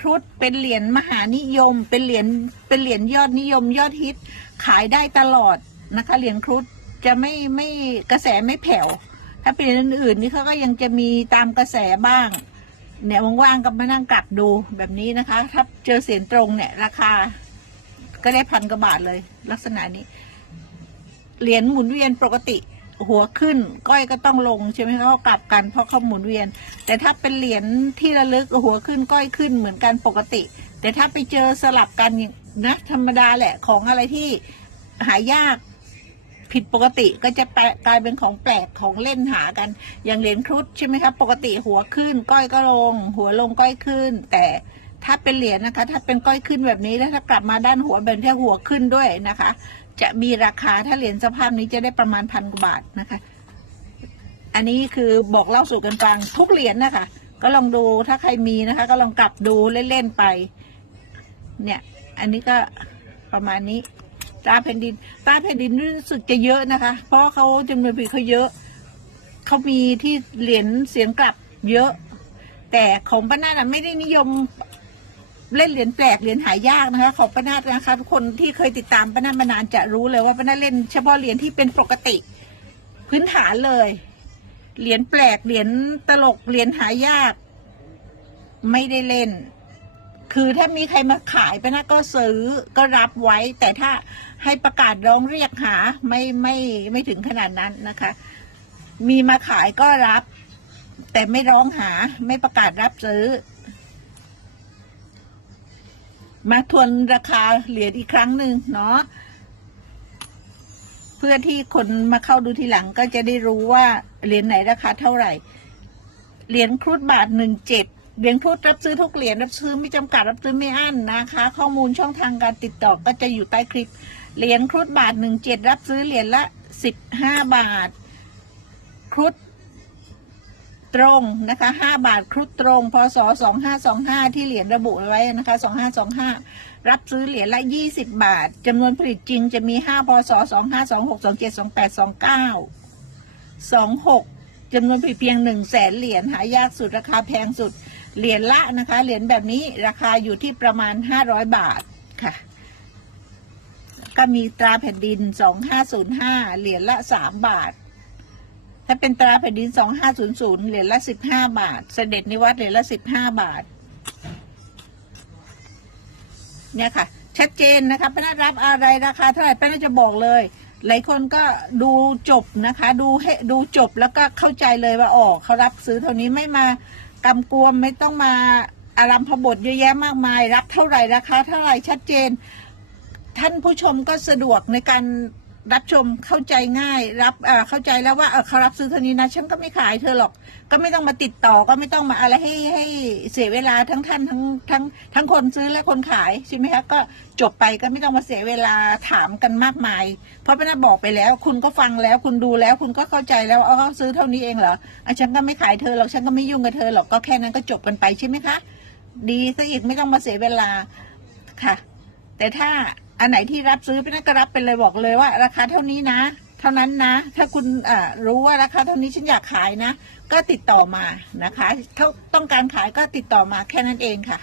ครุฑเป็นเหรียญมหานิยม เป็นเหรียญเป็นเหรียญยอดนิยม ยอดฮิต ขายได้ตลอดนะคะเหรียญครุฑจะไม่ไม่กระแสไม่แผ่วถ้าเป็นเหรียญอื่นๆนี่เขาก็ยังจะมีตามกระแสบ้าง เนี่ยว่างๆก็มานั่งกลับดูแบบนี้นะคะ ถ้าเจอเสียงตรงเนี่ย ราคา ก็ได้พันกว่าบาทเลย ลักษณะนี้ เหรียญหมุนเวียนปกติ หัวขึ้น ก้อยก็ต้องลงใช่ไหมคะเขากลับกันเพราะเขาหมุนเวียน แต่ถ้าเป็นเหรียญที่ระลึกหัวขึ้นก้อยขึ้นเหมือนกันปกติ แต่ถ้าไปเจอสลับกันนะธรรมดาแหละของอะไรที่หายากผิดปกติก็จะแปลกลายเป็นของแปลกของเล่นหากัน อย่างเหรียญครุฑใช่ไหมคะปกติหัวขึ้น ก้อยก็ลง หัวลงก้อยขึ้น แต่ ถ้าเป็นเหรียญนะคะ ถ้าเป็นก้อยขึ้นแบบนี้แล้วถ้ากลับมาด้านหัวแบบที่หัวขึ้นด้วยนะคะ จะมีราคาถ้าเหรียญสภาพนี้จะได้ประมาณพันกว่าบาทนะคะ อันนี้คือบอกเล่าสู่กันฟังทุกเหรียญนะคะ ก็ลองดูถ้าใครมีนะคะ ก็ลองกลับดูเล่นๆไป เนี่ย อันนี้ก็ประมาณนี้ตาแผ่นดิน ตาแผ่นดินรู้สึกจะเยอะนะคะ เพราะเขาจำนวนผลิตเขาเยอะเขามีที่เหรียญเสียงกลับเยอะ แต่ของป้านาไม่ได้นิยม เล่นเหรียญแปลกเหรียญหายากนะคะ ของป้านาฏนะคะ ทุกคนที่เคยติดตามป้านาฏมานานจะรู้เลยว่าป้านาฏเล่นเฉพาะเหรียญที่เป็นปกติ พื้นฐานเลย เหรียญแปลกเหรียญตลกเหรียญหายาก ไม่ได้เล่น คือถ้ามีใครมาขายไปนะก็ซื้อก็รับไว้ แต่ถ้าให้ประกาศร้องเรียกหาไม่ไม่ไม่ถึงขนาดนั้นนะคะ มีมาขายก็รับ แต่ไม่ร้องหาไม่ประกาศรับซื้อ มาทวนราคาเหรียญอีกครั้งหนึ่งเนาะเพื่อที่คนมาเข้าดูทีหลังก็จะได้รู้ว่าเหรียญไหนราคาเท่าไหร่ เหรียญครุฑบาทหนึ่งเจ็ดเหรียญครุฑรับซื้อทุกเหรียญรับซื้อไม่จำกัดรับซื้อไม่อั้นนะคะ ข้อมูลช่องทางการติดต่อก็จะอยู่ใต้คลิป เหรียญครุฑบาทหนึ่งเจ็ดรับซื้อเหรียญละสิบห้าบาท ครุฑ ตรงนะคะห้าบาทครุฑตรงพศสองห้าสองห้าที่เหรียญระบุไว้นะคะสองห้าสองห้ารับซื้อเหรียญละยี่สิบบาทจำนวนผลิตจริงจะมีห้าพศสองห้าสองหกสองเจ็ดสองแปดสองเก้าสองหกจำนวนผลิตเพียงหนึ่งแสนเหรียญหายากสุดราคาแพงสุดเหรียญละนะคะ เหรียญแบบนี้ราคาอยู่ที่ประมาณห้าร้อยบาทค่ะ ก็มีตราแผ่นดินสองห้าศูนย์ห้าเหรียญละสามบาท ถ้าเป็นตราแผ่นดินสองห้าศูนย์ศูนย์เหรียญละสิบห้าบาท เสด็จนิวัตรเหรียญละสิบห้าบาท เนี่ยค่ะ ชัดเจนนะคะป้านารับอะไรราคาเท่าไหร่ป้านาจะบอกเลย หลายคนก็ดูจบนะคะ ดูให้ดูจบแล้วก็เข้าใจเลยว่าอ๋อเขารับซื้อเท่านี้ไม่มากำกวมไม่ต้องมาอารัมพบทเยอะแยะมากมาย รับเท่าไหร่ราคาเท่าไหร่ชัดเจน ท่านผู้ชมก็สะดวกในการ รับชมเข้าใจง่าย รับเอ่อเข้าใจแล้วว่าเออเขารับซื้อเท่านี้นะฉันก็ไม่ขายเธอหรอก ก็ไม่ต้องมาติดต่อก็ไม่ต้องมาอะไรให้ให้เสียเวลาทั้งท่านทั้งทั้งทั้งคนซื้อและคนขายใช่ไหมคะก็จบไปก็ไม่ต้องมาเสียเวลาถามกันมากมาย เพราะป้านาบอกไปแล้ว คุณก็ฟังแล้วคุณดูแล้ว คุณก็เข้าใจแล้วเอาเขาซื้อเท่านี้เองเหรออะฉันก็ไม่ขายเธอหรอกฉันก็ไม่ยุ่งกับเธอหรอกก็แค่นั้นก็จบกันไปใช่ไหมคะ ดีซะอีกไม่ต้องมาเสียเวลาค่ะ แต่ถ้า อันไหนที่รับซื้อพี่นัทก็รับไปเลยบอกเลยว่า ราคาเท่านี้นะ เท่านั้นนะ ถ้าคุณรู้ว่าราคาเท่านี้ฉันอยากขายนะ ก็ติดต่อมานะคะ ถ้าต้องการขายก็ติดต่อมาแค่นั้นเองค่ะ